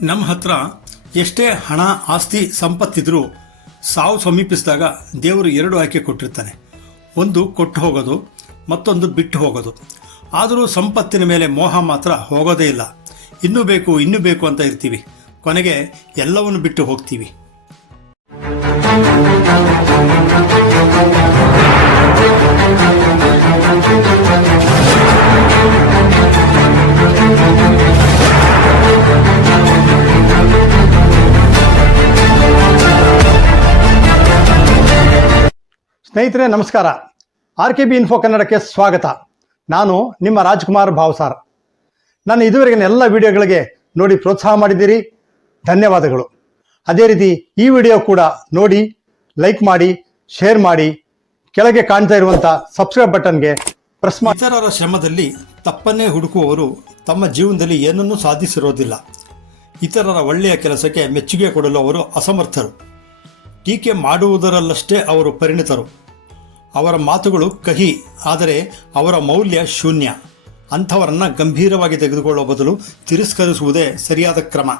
ನಮ್ಮ ಹತ್ರ ಎಷ್ಟೇ ಹಣ, ಆಸ್ತಿ ಸಂಪತ್ತಿದ್ರೂ ಸಾವು ಸಮೀಪಿಸಿದಾಗ ದೇವರು ಎರಡು ಆಯ್ಕೆ ಕೊಟ್ಟಿರ್ತಾನೆ. ಒಂದು ಕೊಟ್ಟು ಹೋಗೋದು, ಮತ್ತೊಂದು ಬಿಟ್ಟು ಹೋಗೋದು. ಆದರೂ ಸಂಪತ್ತಿನ ಮೇಲೆ ಮೋಹ ಮಾತ್ರ ಹೋಗೋದೇ ಇಲ್ಲ. ಇನ್ನೂ ಬೇಕು ಇನ್ನೂ ಬೇಕು ಅಂತ ಇರ್ತೀವಿ. ಕೊನೆಗೆ ಎಲ್ಲವನ್ನು ಬಿಟ್ಟು ಹೋಗ್ತೀವಿ. ಸ್ನೇಹಿತರೆ, ನಮಸ್ಕಾರ. ಆರ್ ಕೆ ಬಿ ಇನ್ಫೋ ಕನ್ನಡಕ್ಕೆ ಸ್ವಾಗತ. ನಾನು ನಿಮ್ಮ ರಾಜ್ಕುಮಾರ್ ಭಾವ್ಸಾರ್. ನಾನು ಇದುವರೆಗಿನ ಎಲ್ಲ ವಿಡಿಯೋಗಳಿಗೆ ನೋಡಿ ಪ್ರೋತ್ಸಾಹ ಮಾಡಿದ್ದೀರಿ. ಧನ್ಯವಾದಗಳು. ಅದೇ ರೀತಿ ಈ ವಿಡಿಯೋ ಕೂಡ ನೋಡಿ, ಲೈಕ್ ಮಾಡಿ, ಶೇರ್ ಮಾಡಿ, ಕೆಳಗೆ ಕಾಣ್ತಾ ಇರುವಂಥ ಸಬ್ಸ್ಕ್ರೈಬ್ ಬಟನ್ಗೆ ಪ್ರೆಸ್ ಮಾಡಿ ಇತರರ ಶ್ರಮದಲ್ಲಿ ತಪ್ಪನ್ನೇ ಹುಡುಕುವವರು ತಮ್ಮ ಜೀವನದಲ್ಲಿ ಏನನ್ನೂ ಸಾಧಿಸಿರೋದಿಲ್ಲ. ಇತರರ ಒಳ್ಳೆಯ ಕೆಲಸಕ್ಕೆ ಮೆಚ್ಚುಗೆ ಕೊಡಲು ಅವರು ಅಸಮರ್ಥರು. ಟೀಕೆ ಮಾಡುವುದರಲ್ಲಷ್ಟೇ ಅವರು ಪರಿಣಿತರು. ಅವರ ಮಾತುಗಳು ಕಹಿ, ಆದರೆ ಅವರ ಮೌಲ್ಯ ಶೂನ್ಯ. ಅಂಥವರನ್ನು ಗಂಭೀರವಾಗಿ ತೆಗೆದುಕೊಳ್ಳುವ ಬದಲು ತಿರಸ್ಕರಿಸುವುದೇ ಸರಿಯಾದ ಕ್ರಮ.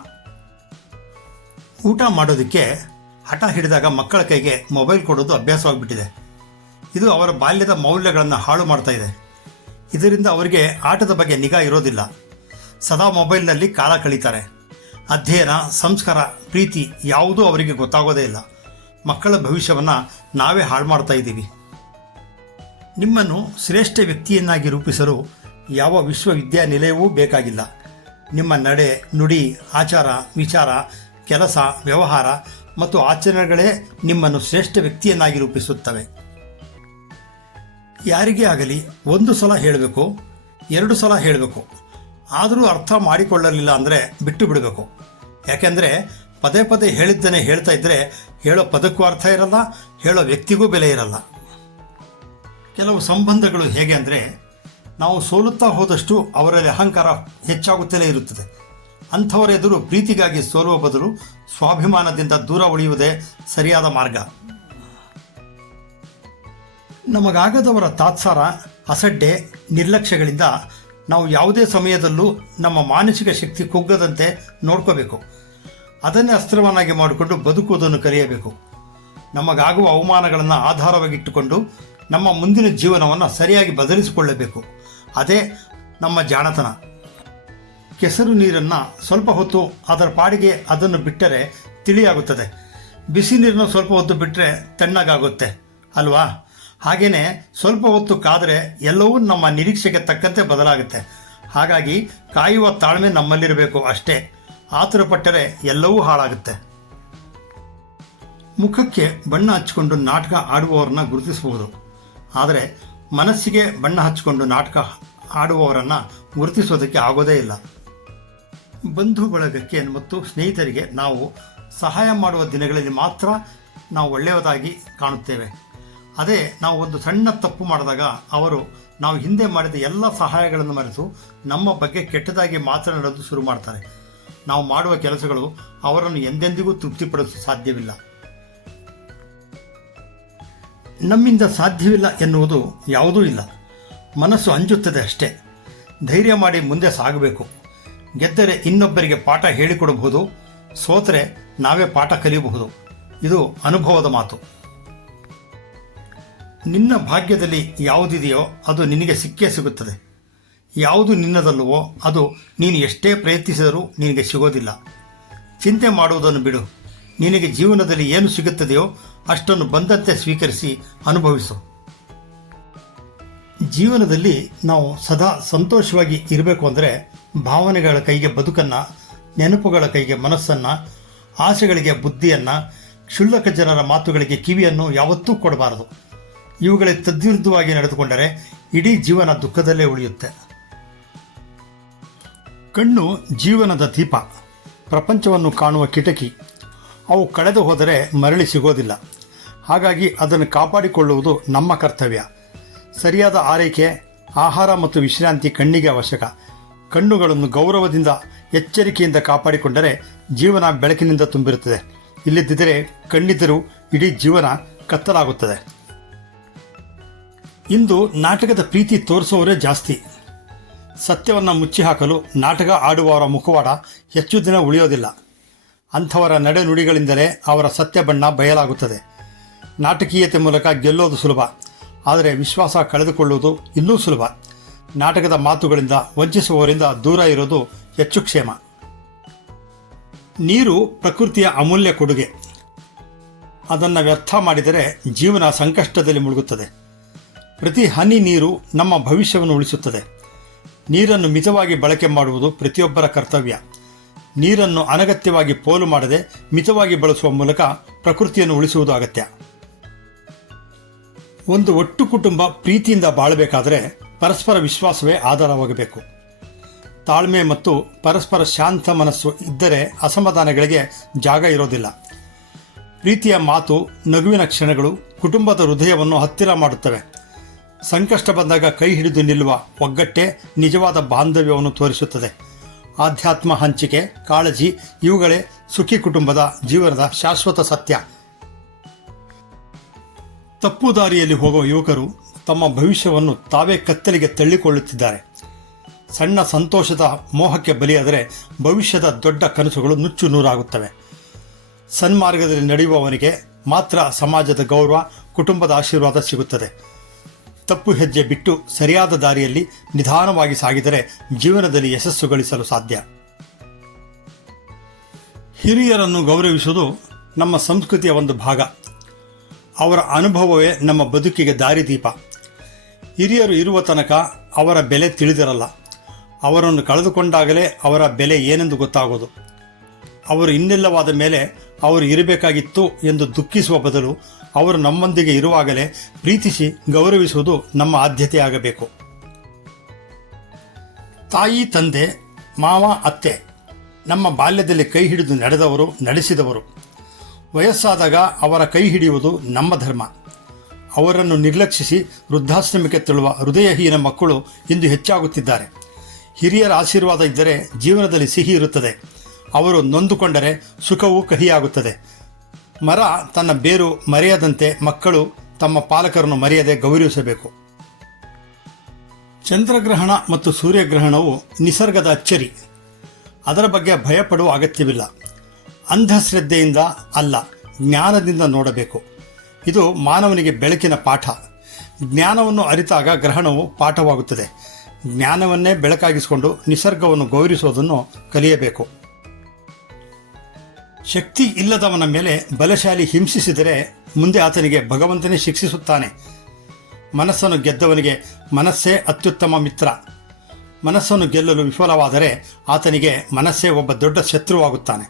ಊಟ ಮಾಡೋದಕ್ಕೆ ಹಠ ಹಿಡಿದಾಗ ಮಕ್ಕಳ ಕೈಗೆ ಮೊಬೈಲ್ ಕೊಡೋದು ಅಭ್ಯಾಸವಾಗಿಬಿಟ್ಟಿದೆ. ಇದು ಅವರ ಬಾಲ್ಯದ ಮೌಲ್ಯಗಳನ್ನು ಹಾಳು ಮಾಡ್ತಾ ಇದೆ. ಇದರಿಂದ ಅವರಿಗೆ ಆಟದ ಬಗ್ಗೆ ನಿಗಾ ಇರೋದಿಲ್ಲ. ಸದಾ ಮೊಬೈಲ್ನಲ್ಲಿ ಕಾಲ ಕಳೀತಾರೆ. ಅಧ್ಯಯನ, ಸಂಸ್ಕಾರ, ಪ್ರೀತಿ ಯಾವುದೂ ಅವರಿಗೆ ಗೊತ್ತಾಗೋದೇ ಇಲ್ಲ. ಮಕ್ಕಳ ಭವಿಷ್ಯವನ್ನು ನಾವೇ ಹಾಳು ಮಾಡ್ತಾ ಇದ್ದೀವಿ. ನಿಮ್ಮನ್ನು ಶ್ರೇಷ್ಠ ವ್ಯಕ್ತಿಯನ್ನಾಗಿ ರೂಪಿಸಲು ಯಾವ ವಿಶ್ವವಿದ್ಯಾನಿಲಯವೂ ಬೇಕಾಗಿಲ್ಲ. ನಿಮ್ಮ ನಡೆ, ನುಡಿ, ಆಚಾರ, ವಿಚಾರ, ಕೆಲಸ, ವ್ಯವಹಾರ ಮತ್ತು ಆಚರಣೆಗಳೇ ನಿಮ್ಮನ್ನು ಶ್ರೇಷ್ಠ ವ್ಯಕ್ತಿಯನ್ನಾಗಿ ರೂಪಿಸುತ್ತವೆ. ಯಾರಿಗೇ ಆಗಲಿ ಒಂದು ಸಲ ಹೇಳಬೇಕು, ಎರಡು ಸಲ ಹೇಳಬೇಕು. ಆದರೂ ಅರ್ಥ ಮಾಡಿಕೊಳ್ಳಲಿಲ್ಲ ಅಂದರೆ ಬಿಟ್ಟು ಬಿಡಬೇಕು. ಯಾಕೆಂದರೆ ಪದೇ ಪದೇ ಹೇಳಿದ್ದನ್ನೇ ಹೇಳ್ತಾ ಇದ್ದರೆ ಹೇಳೋ ಪದಕ್ಕೂ ಅರ್ಥ ಇರಲ್ಲ, ಹೇಳೋ ವ್ಯಕ್ತಿಗೂ ಬೆಲೆ ಇರಲ್ಲ. ಕೆಲವು ಸಂಬಂಧಗಳು ಹೇಗೆ ಅಂದರೆ, ನಾವು ಸೋಲುತ್ತಾ ಹೋದಷ್ಟು ಅವರಲ್ಲಿ ಅಹಂಕಾರ ಹೆಚ್ಚಾಗುತ್ತಲೇ ಇರುತ್ತದೆ. ಅಂಥವರೆದುರು ಪ್ರೀತಿಗಾಗಿ ಸೋಲುವ ಬದಲು ಸ್ವಾಭಿಮಾನದಿಂದ ದೂರ ಉಳಿಯುವುದೇ ಸರಿಯಾದ ಮಾರ್ಗ. ನಮಗಾಗದವರ ತಾತ್ಸಾರ, ಅಸಡ್ಡೆ, ನಿರ್ಲಕ್ಷ್ಯಗಳಿಂದ ನಾವು ಯಾವುದೇ ಸಮಯದಲ್ಲೂ ನಮ್ಮ ಮಾನಸಿಕ ಶಕ್ತಿ ಕುಗ್ಗದಂತೆ ನೋಡ್ಕೋಬೇಕು. ಅದನ್ನೇ ಅಸ್ತ್ರವನ್ನಾಗಿ ಮಾಡಿಕೊಂಡು ಬದುಕುವುದನ್ನು ಕಲಿಯಬೇಕು. ನಮಗಾಗುವ ಅವಮಾನಗಳನ್ನು ಆಧಾರವಾಗಿಟ್ಟುಕೊಂಡು ನಮ್ಮ ಮುಂದಿನ ಜೀವನವನ್ನು ಸರಿಯಾಗಿ ಬದಲಿಸಿಕೊಳ್ಳಬೇಕು. ಅದೇ ನಮ್ಮ ಜಾಣತನ. ಕೆಸರು ನೀರನ್ನು ಸ್ವಲ್ಪ ಹೊತ್ತು ಅದರ ಪಾಡಿಗೆ ಅದನ್ನು ಬಿಟ್ಟರೆ ತಿಳಿಯಾಗುತ್ತದೆ. ಬಿಸಿ ನೀರನ್ನು ಸ್ವಲ್ಪ ಹೊತ್ತು ಬಿಟ್ಟರೆ ತಣ್ಣಗಾಗುತ್ತೆ. ಅಲ್ವಾ? ಹಾಗೆಯೇ ಸ್ವಲ್ಪ ಹೊತ್ತು ಕಾದರೆ ಎಲ್ಲವೂ ನಮ್ಮ ನಿರೀಕ್ಷೆಗೆ ತಕ್ಕಂತೆ ಬದಲಾಗುತ್ತೆ. ಹಾಗಾಗಿ ಕಾಯುವ ತಾಳ್ಮೆ ನಮ್ಮಲ್ಲಿರಬೇಕು ಅಷ್ಟೇ. ಆತುರಪಟ್ಟರೆ ಎಲ್ಲವೂ ಹಾಳಾಗುತ್ತೆ. ಮುಖಕ್ಕೆ ಬಣ್ಣ ಹಚ್ಚಿಕೊಂಡು ನಾಟಕ ಆಡುವವರನ್ನ ಗುರುತಿಸಬಹುದು. ಆದರೆ ಮನಸ್ಸಿಗೆ ಬಣ್ಣ ಹಚ್ಚಿಕೊಂಡು ನಾಟಕ ಆಡುವವರನ್ನು ಗುರುತಿಸೋದಕ್ಕೆ ಆಗೋದೇ ಇಲ್ಲ. ಬಂಧು ಬಳಗಕ್ಕೆ ಮತ್ತು ಸ್ನೇಹಿತರಿಗೆ ನಾವು ಸಹಾಯ ಮಾಡುವ ದಿನಗಳಲ್ಲಿ ಮಾತ್ರ ನಾವು ಒಳ್ಳೆಯದಾಗಿ ಕಾಣುತ್ತೇವೆ. ಅದೇ ನಾವು ಒಂದು ಸಣ್ಣ ತಪ್ಪು ಮಾಡಿದಾಗ ಅವರು ನಾವು ಹಿಂದೆ ಮಾಡಿದ ಎಲ್ಲ ಸಹಾಯಗಳನ್ನು ಮರೆತು ನಮ್ಮ ಬಗ್ಗೆ ಕೆಟ್ಟದಾಗಿ ಮಾತನಾಡಲು ಶುರು ಮಾಡ್ತಾರೆ. ನಾವು ಮಾಡುವ ಕೆಲಸಗಳು ಅವರನ್ನು ಎಂದೆಂದಿಗೂ ತೃಪ್ತಿಪಡಿಸಲು ಸಾಧ್ಯವಿಲ್ಲ. ನಮ್ಮಿಂದ ಸಾಧ್ಯವಿಲ್ಲ ಎನ್ನುವುದು ಯಾವುದೂ ಇಲ್ಲ. ಮನಸ್ಸು ಅಂಜುತ್ತದೆ ಅಷ್ಟೇ. ಧೈರ್ಯ ಮಾಡಿ ಮುಂದೆ ಸಾಗಬೇಕು. ಗೆದ್ದರೆ ಇನ್ನೊಬ್ಬರಿಗೆ ಪಾಠ ಹೇಳಿಕೊಡಬಹುದು. ಸೋತರೆ ನಾವೇ ಪಾಠ ಕಲಿಯಬಹುದು. ಇದು ಅನುಭವದ ಮಾತು. ನಿನ್ನ ಭಾಗ್ಯದಲ್ಲಿ ಯಾವುದಿದೆಯೋ ಅದು ನಿನಗೆ ಸಿಕ್ಕೇ ಸಿಗುತ್ತದೆ. ಯಾವುದು ನಿನ್ನದಲ್ಲವೋ ಅದು ನೀನು ಎಷ್ಟೇ ಪ್ರಯತ್ನಿಸಿದರೂ ನಿನಗೆ ಸಿಗೋದಿಲ್ಲ. ಚಿಂತೆ ಮಾಡುವುದನ್ನು ಬಿಡು. ನಿನಗೆ ಜೀವನದಲ್ಲಿ ಏನು ಸಿಗುತ್ತದೆಯೋ ಅಷ್ಟನ್ನು ಬಂದಂತೆ ಸ್ವೀಕರಿಸಿ ಅನುಭವಿಸು. ಜೀವನದಲ್ಲಿ ನಾವು ಸದಾ ಸಂತೋಷವಾಗಿ ಇರಬೇಕು ಅಂದರೆ ಭಾವನೆಗಳ ಕೈಗೆ ಬದುಕನ್ನು, ನೆನಪುಗಳ ಕೈಗೆ ಮನಸ್ಸನ್ನು, ಆಸೆಗಳಿಗೆ ಬುದ್ಧಿಯನ್ನು, ಕ್ಷುಲ್ಲಕ ಜನರ ಮಾತುಗಳಿಗೆ ಕಿವಿಯನ್ನು ಯಾವತ್ತೂ ಕೊಡಬಾರದು. ಇವುಗಳೇ ತದ್ವಿರುದ್ಧವಾಗಿ ನಡೆದುಕೊಂಡರೆ ಇಡೀ ಜೀವನ ದುಃಖದಲ್ಲೇ ಉಳಿಯುತ್ತೆ. ಕಣ್ಣು ಜೀವನದ ದೀಪ. ಪ್ರಪಂಚವನ್ನು ಕಾಣುವ ಕಿಟಕಿ. ಅವು ಕಳೆದು ಹೋದರೆ ಮರಳಿ ಸಿಗೋದಿಲ್ಲ. ಹಾಗಾಗಿ ಅದನ್ನು ಕಾಪಾಡಿಕೊಳ್ಳುವುದು ನಮ್ಮ ಕರ್ತವ್ಯ. ಸರಿಯಾದ ಆರೈಕೆ, ಆಹಾರ ಮತ್ತು ವಿಶ್ರಾಂತಿ ಕಣ್ಣಿಗೆ ಅವಶ್ಯಕ. ಕಣ್ಣುಗಳನ್ನು ಗೌರವದಿಂದ, ಎಚ್ಚರಿಕೆಯಿಂದ ಕಾಪಾಡಿಕೊಂಡರೆ ಜೀವನ ಬೆಳಕಿನಿಂದ ತುಂಬಿರುತ್ತದೆ. ಇಲ್ಲದಿದ್ದರೆ ಕಣ್ಣಿದ್ದರೂ ಇಡೀ ಜೀವನ ಕತ್ತಲಾಗುತ್ತದೆ. ಇಂದು ನಾಟಕದ ಪ್ರೀತಿ ತೋರಿಸುವವರೇ ಜಾಸ್ತಿ. ಸತ್ಯವನ್ನು ಮುಚ್ಚಿ ಹಾಕಲು ನಾಟಕ ಆಡುವವರ ಮುಖವಾಡ ಹೆಚ್ಚು ದಿನ ಉಳಿಯೋದಿಲ್ಲ. ಅಂಥವರ ನಡೆನುಡಿಗಳಿಂದಲೇ ಅವರ ಸತ್ಯ ಬಣ್ಣ ಬಯಲಾಗುತ್ತದೆ. ನಾಟಕೀಯತೆ ಮೂಲಕ ಗೆಲ್ಲೋದು ಸುಲಭ. ಆದರೆ ವಿಶ್ವಾಸ ಕಳೆದುಕೊಳ್ಳುವುದು ಇನ್ನೂ ಸುಲಭ. ನಾಟಕದ ಮಾತುಗಳಿಂದ ವಂಚಿಸುವವರಿಂದ ದೂರ ಇರೋದು ಹೆಚ್ಚು ಕ್ಷೇಮ. ನೀರು ಪ್ರಕೃತಿಯ ಅಮೂಲ್ಯ ಕೊಡುಗೆ. ಅದನ್ನು ವ್ಯರ್ಥ ಮಾಡಿದರೆ ಜೀವನ ಸಂಕಷ್ಟದಲ್ಲಿ ಮುಳುಗುತ್ತದೆ. ಪ್ರತಿ ಹನಿ ನೀರು ನಮ್ಮ ಭವಿಷ್ಯವನ್ನು ಉಳಿಸುತ್ತದೆ. ನೀರನ್ನು ಮಿತವಾಗಿ ಬಳಕೆ ಮಾಡುವುದು ಪ್ರತಿಯೊಬ್ಬರ ಕರ್ತವ್ಯ. ನೀರನ್ನು ಅನಗತ್ಯವಾಗಿ ಪೋಲು ಮಾಡದೆ ಮಿತವಾಗಿ ಬಳಸುವ ಮೂಲಕ ಪ್ರಕೃತಿಯನ್ನು ಉಳಿಸುವುದು ಅಗತ್ಯ. ಒಂದು ಒಟ್ಟು ಕುಟುಂಬ ಪ್ರೀತಿಯಿಂದ ಬಾಳಬೇಕಾದರೆ ಪರಸ್ಪರ ವಿಶ್ವಾಸವೇ ಆಧಾರವಾಗಬೇಕು. ತಾಳ್ಮೆ ಮತ್ತು ಪರಸ್ಪರ ಶಾಂತ ಮನಸ್ಸು ಇದ್ದರೆ ಅಸಮಾಧಾನಗಳಿಗೆ ಜಾಗ ಇರೋದಿಲ್ಲ. ಪ್ರೀತಿಯ ಮಾತು, ನಗುವಿನ ಕ್ಷಣಗಳು ಕುಟುಂಬದ ಹೃದಯವನ್ನು ಹತ್ತಿರ ಮಾಡುತ್ತವೆ. ಸಂಕಷ್ಟ ಬಂದಾಗ ಕೈ ಹಿಡಿದು ನಿಲ್ಲುವ ಒಗ್ಗಟ್ಟೆ ನಿಜವಾದ ಬಾಂಧವ್ಯವನ್ನು ತೋರಿಸುತ್ತದೆ. ಆಧ್ಯಾತ್ಮ ಹಂಚಿಕೆ, ಕಾಳಜಿ, ಇವುಗಳೇ ಸುಖಿ ಕುಟುಂಬದ ಜೀವನದ ಶಾಶ್ವತ ಸತ್ಯ. ತಪ್ಪು ದಾರಿಯಲ್ಲಿ ಹೋಗುವ ಯುವಕರು ತಮ್ಮ ಭವಿಷ್ಯವನ್ನು ತಾವೇ ಕತ್ತಲಿಗೆ ತಳ್ಳಿಕೊಳ್ಳುತ್ತಿದ್ದಾರೆ. ಸಣ್ಣ ಸಂತೋಷದ ಮೋಹಕ್ಕೆ ಬಲಿಯಾದರೆ ಭವಿಷ್ಯದ ದೊಡ್ಡ ಕನಸುಗಳು ನುಚ್ಚು ನೂರಾಗುತ್ತವೆ. ಸನ್ಮಾರ್ಗದಲ್ಲಿ ನಡೆಯುವವನಿಗೆ ಮಾತ್ರ ಸಮಾಜದ ಗೌರವ, ಕುಟುಂಬದ ಆಶೀರ್ವಾದ ಸಿಗುತ್ತದೆ. ತಪ್ಪು ಹೆಜ್ಜೆ ಬಿಟ್ಟು ಸರಿಯಾದ ದಾರಿಯಲ್ಲಿ ನಿಧಾನವಾಗಿ ಸಾಗಿದರೆ ಜೀವನದಲ್ಲಿ ಯಶಸ್ಸು ಗಳಿಸಲು ಸಾಧ್ಯ. ಹಿರಿಯರನ್ನು ಗೌರವಿಸುವುದು ನಮ್ಮ ಸಂಸ್ಕೃತಿಯ ಒಂದು ಭಾಗ. ಅವರ ಅನುಭವವೇ ನಮ್ಮ ಬದುಕಿಗೆ ದಾರಿದೀಪ. ಹಿರಿಯರು ಇರುವ ತನಕ ಅವರ ಬೆಲೆ ತಿಳಿದಿರಲ್ಲ. ಅವರನ್ನು ಕಳೆದುಕೊಂಡಾಗಲೇ ಅವರ ಬೆಲೆ ಏನೆಂದು ಗೊತ್ತಾಗೋದು. ಅವರು ಇನ್ನಿಲ್ಲವಾದ ಮೇಲೆ ಅವರು ಇರಬೇಕಾಗಿತ್ತು ಎಂದು ದುಃಖಿಸುವ ಬದಲು ಅವರು ನಮ್ಮೊಂದಿಗೆ ಇರುವಾಗಲೇ ಪ್ರೀತಿಸಿ ಗೌರವಿಸುವುದು ನಮ್ಮ ಆದ್ಯತೆಯಾಗಬೇಕು ತಾಯಿ, ತಂದೆ, ಮಾವ, ಅತ್ತೆ, ನಮ್ಮ ಬಾಲ್ಯದಲ್ಲಿ ಕೈ ಹಿಡಿದು ನಡೆದವರು, ನಡೆಸಿದವರು. ವಯಸ್ಸಾದಾಗ ಅವರ ಕೈ ಹಿಡಿಯುವುದು ನಮ್ಮ ಧರ್ಮ. ಅವರನ್ನು ನಿರ್ಲಕ್ಷಿಸಿ ವೃದ್ಧಾಶ್ರಮಕ್ಕೆ ತೆಳುವ ಹೃದಯಹೀನ ಮಕ್ಕಳು ಇಂದು ಹೆಚ್ಚಾಗುತ್ತಿದ್ದಾರೆ. ಹಿರಿಯರ ಆಶೀರ್ವಾದ ಇದ್ದರೆ ಜೀವನದಲ್ಲಿ ಸಿಹಿ ಇರುತ್ತದೆ. ಅವರು ನೊಂದುಕೊಂಡರೆ ಸುಖವು ಕಹಿಯಾಗುತ್ತದೆ. ಮರ ತನ್ನ ಬೇರು ಮರೆಯದಂತೆ ಮಕ್ಕಳು ತಮ್ಮ ಪಾಲಕರನ್ನು ಮರೆಯದೆ ಗೌರವಿಸಬೇಕು. ಚಂದ್ರಗ್ರಹಣ ಮತ್ತು ಸೂರ್ಯಗ್ರಹಣವು ನಿಸರ್ಗದ ಅಚ್ಚರಿ. ಅದರ ಬಗ್ಗೆ ಭಯಪಡುವ ಅಗತ್ಯವಿಲ್ಲ. ಅಂಧಶ್ರದ್ಧೆಯಿಂದ ಅಲ್ಲ, ಜ್ಞಾನದಿಂದ ನೋಡಬೇಕು. ಇದು ಮಾನವನಿಗೆ ಬೆಳಕಿನ ಪಾಠ. ಜ್ಞಾನವನ್ನು ಅರಿತಾಗ ಗ್ರಹಣವು ಪಾಠವಾಗುತ್ತದೆ. ಜ್ಞಾನವನ್ನೇ ಬೆಳಕಾಗಿಸಿಕೊಂಡು ನಿಸರ್ಗವನ್ನು ಗೌರವಿಸುವುದನ್ನು ಕಲಿಯಬೇಕು. ಶಕ್ತಿ ಇಲ್ಲದವನ ಮೇಲೆ ಬಲಶಾಲಿ ಹಿಂಸಿಸಿದರೆ ಮುಂದೆ ಆತನಿಗೆ ಭಗವಂತನೇ ಶಿಕ್ಷಿಸುತ್ತಾನೆ. ಮನಸ್ಸನ್ನು ಗೆದ್ದವನಿಗೆ ಮನಸ್ಸೇ ಅತ್ಯುತ್ತಮ ಮಿತ್ರ. ಮನಸ್ಸನ್ನು ಗೆಲ್ಲಲು ವಿಫಲವಾದರೆ ಆತನಿಗೆ ಮನಸ್ಸೇ ಒಬ್ಬ ದೊಡ್ಡ ಶತ್ರುವಾಗುತ್ತಾನೆ.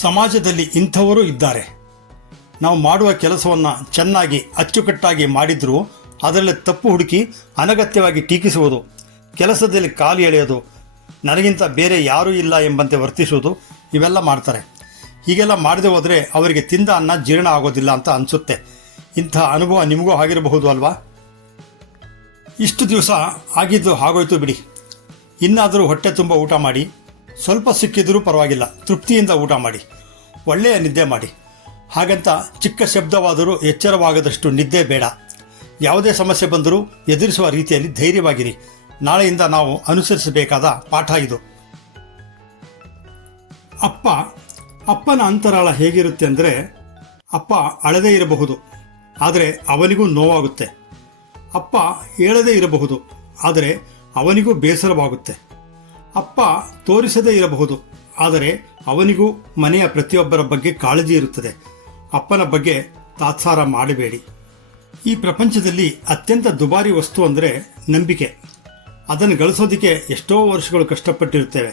ಸಮಾಜದಲ್ಲಿ ಇಂಥವರೂ ಇದ್ದಾರೆ. ನಾವು ಮಾಡುವ ಕೆಲಸವನ್ನು ಚೆನ್ನಾಗಿ, ಅಚ್ಚುಕಟ್ಟಾಗಿ ಮಾಡಿದರೂ ಅದರಲ್ಲಿ ತಪ್ಪು ಹುಡುಕಿ ಅನಗತ್ಯವಾಗಿ ಟೀಕಿಸುವುದು, ಕೆಲಸದಲ್ಲಿ ಕಾಲು ಎಳೆಯೋದು ನನಗಿಂತ ಬೇರೆ ಯಾರೂ ಇಲ್ಲ ಎಂಬಂತೆ ವರ್ತಿಸುವುದು ಇವೆಲ್ಲ ಮಾಡ್ತಾರೆ. ಹೀಗೆಲ್ಲ ಮಾಡದೆ ಹೋದರೆ ಅವರಿಗೆ ತಿಂದ ಅನ್ನ ಜೀರ್ಣ ಆಗೋದಿಲ್ಲ ಅಂತ ಅನಿಸುತ್ತೆ. ಇಂಥ ಅನುಭವ ನಿಮಗೂ ಆಗಿರಬಹುದು ಅಲ್ವಾ? ಇಷ್ಟು ದಿವಸ ಆಗಿದ್ದು ಆಗೋಯ್ತು ಬಿಡಿ. ಇನ್ನಾದರೂ ಹೊಟ್ಟೆ ತುಂಬ ಊಟ ಮಾಡಿ, ಸ್ವಲ್ಪ ಸಿಕ್ಕಿದರೂ ಪರವಾಗಿಲ್ಲ, ತೃಪ್ತಿಯಿಂದ ಊಟ ಮಾಡಿ, ಒಳ್ಳೆಯ ನಿದ್ದೆ ಮಾಡಿ. ಹಾಗಂತ ಚಿಕ್ಕ ಶಬ್ದವಾದರೂ ಎಚ್ಚರವಾಗದಷ್ಟು ನಿದ್ದೆ ಬೇಡ. ಯಾವುದೇ ಸಮಸ್ಯೆ ಬಂದರೂ ಎದುರಿಸುವ ರೀತಿಯಲ್ಲಿ ಧೈರ್ಯವಾಗಿರಿ. ನಾಳೆಯಿಂದ ನಾವು ಅನುಸರಿಸಬೇಕಾದ ಪಾಠ ಇದು. ಅಪ್ಪ, ಅಪ್ಪನ ಅಂತರಾಳ ಹೇಗಿರುತ್ತೆ ಅಂದರೆ ಅಪ್ಪ ಅಳದೇ ಇರಬಹುದು, ಆದರೆ ಅವನಿಗೂ ನೋವಾಗುತ್ತೆ. ಅಪ್ಪ ಹೇಳದೇ ಇರಬಹುದು, ಆದರೆ ಅವನಿಗೂ ಬೇಸರವಾಗುತ್ತೆ. ಅಪ್ಪ ತೋರಿಸದೇ ಇರಬಹುದು, ಆದರೆ ಅವನಿಗೂ ಮನೆಯ ಪ್ರತಿಯೊಬ್ಬರ ಬಗ್ಗೆ ಕಾಳಜಿ ಇರುತ್ತದೆ. ಅಪ್ಪನ ಬಗ್ಗೆ ತಾತ್ಸಾರ ಮಾಡಬೇಡಿ. ಈ ಪ್ರಪಂಚದಲ್ಲಿ ಅತ್ಯಂತ ದುಬಾರಿ ವಸ್ತು ಅಂದರೆ ನಂಬಿಕೆ. ಅದನ್ನು ಗಳಿಸೋದಕ್ಕೆ ಎಷ್ಟೋ ವರ್ಷಗಳು ಕಷ್ಟಪಟ್ಟಿರುತ್ತೇವೆ.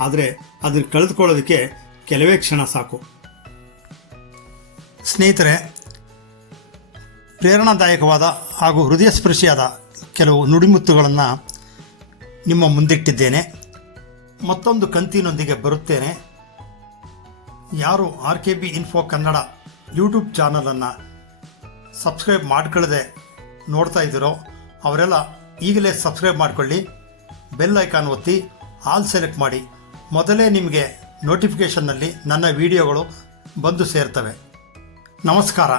ಆದರೆ ಅದನ್ನು ಕಳೆದುಕೊಳ್ಳೋದಕ್ಕೆ ಕೆಲವೇ ಕ್ಷಣ ಸಾಕು. ಸ್ನೇಹಿತರೆ, ಪ್ರೇರಣಾದಾಯಕವಾದ ಹಾಗೂ ಹೃದಯ ಸ್ಪರ್ಶಿಯಾದ ಕೆಲವು ನುಡಿಮುತ್ತುಗಳನ್ನು ನಿಮ್ಮ ಮುಂದಿಟ್ಟಿದ್ದೇನೆ. ಮತ್ತೊಂದು ಕಂತಿನೊಂದಿಗೆ ಬರುತ್ತೇನೆ. ಯಾರು R K B info Kannada YouTube ಚಾನಲನ್ನು ಸಬ್ಸ್ಕ್ರೈಬ್ ಮಾಡ್ಕೊಳ್ಳದೆ ನೋಡ್ತಾ ಇದ್ದೀರೋ, ಅವರೆಲ್ಲ ಈಗಲೇ ಸಬ್ಸ್ಕ್ರೈಬ್ ಮಾಡಿಕೊಳ್ಳಿ, ಬೆಲ್ ಐಕಾನ್ ಒತ್ತಿ, ಆಲ್ ಸೆಲೆಕ್ಟ್ ಮಾಡಿ. ಮೊದಲೇ ನಿಮಗೆ ನೋಟಿಫಿಕೇಷನ್ನಲ್ಲಿ ನನ್ನ ವಿಡಿಯೋಗಳು ಬಂದು ಸೇರ್ತವೆ. ನಮಸ್ಕಾರ.